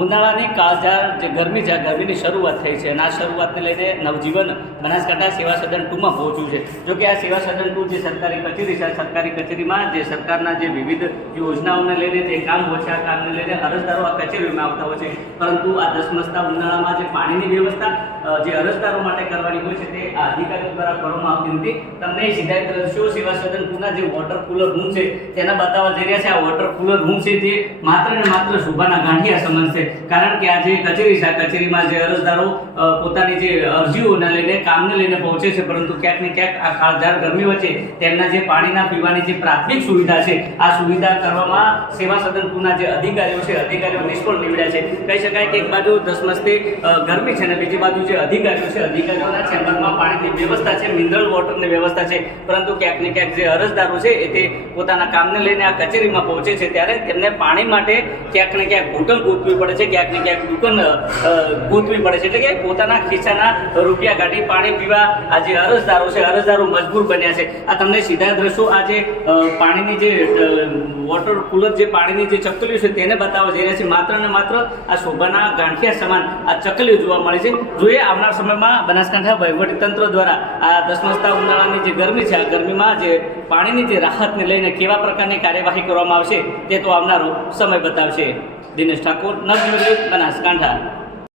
ઉનાળાની કાળઝાળ જે ગરમીની શરૂઆત થઈ છે અને આ શરૂઆતને લઈને નવજીવન બનાસકાંઠા સેવા સદન 2માં પહોંચ્યું છે. જો કે આ સેવા સદન 2 જે સરકારી કચેરી છે, સરકારી કચેરીમાં જે સરકારના જે વિવિધ યોજનાઓને લઈને જે કામ હોય છે, આ કામને લઈને અરજદારો આ કચેરીમાં આવતા હોય છે. પરંતુ આ ધસમસતા ઉનાળામાં જે પાણીની વ્યવસ્થા જે અરજદારો માટે કરવાની હોય છે તે આ અધિકારીઓ દ્વારા કરવામાં આવતી નથી. તમને સીધા દ્રશ્યો સેવા સદન 2ના જે વોટર કુલર રૂમ છે તેના બતાવવા જઈ રહ્યા છે. આ વોટર કુલર રૂમ છે તે માત્ર ને માત્ર શોભાના ગાંઠિયા સમાન છે, કારણ કે આ જે કચેરી છે, આ કચેરીમાં જે અરજદારો પોતાની જે અરજીઓને લઈને કામને લઈને પહોંચે છે, પરંતુ ક્યાંક ને ક્યાંક આ કાળઝાળ ગરમી વચ્ચે તેમના જે પાણીના પીવાની જે પ્રાથમિક સુવિધા છે આ સુવિધા કરવામાં સેવા સદન 2ના જે અધિકારીઓ નિષ્ફળ નીવડ્યા છે. કહી શકાય કે એક બાજુ ધસમસતી ગરમી છે અને બીજી બાજુ જે અધિકારીઓના ચેમ્બરમાં પાણીની વ્યવસ્થા છે, મિનરલ વોટરની વ્યવસ્થા છે, પરંતુ ક્યાંક ને ક્યાંક જે અરજદારો છે એ તે પોતાના કામને લઈને આ કચેરીમાં પહોંચે છે ત્યારે તેમને પાણી માટે ક્યાંક ને ક્યાંક હોટલ ગોતવી પડે છે, ક્યાંક ને ક્યાંક દુકાન ગોતવી પડે છે. એટલે કે પોતાના ખિસ્સાના રૂપિયા કાઢી પાણી પીવા આ જે અરજદારો મજબૂર બન્યા છે. આ તમને સીધા દ્રશ્યો આ જે પાણીની જે વોટર કુલર જે પાણીની જે ચકલીઓ છે તેને બતાવવા જઈ રહ્યા છે. માત્ર ને માત્ર આ શોભાના ગાંઠિયા સમાન આ ચકલીઓ જોવા મળે છે. જોઈએ આવનાર સમયમાં બનાસકાંઠા વહીવટીતંત્ર દ્વારા આ ધસમસતા ઉનાળાની જે ગરમી છે, આ ગરમીમાં જે પાણીની જે રાહતને લઈને કેવા પ્રકારની કાર્યવાહી કરવામાં આવશે તે તો આવનારો સમય બતાવશે. દિનેશ ઠાકોર, નવજીવન ન્યૂઝ, બનાસકાંઠા.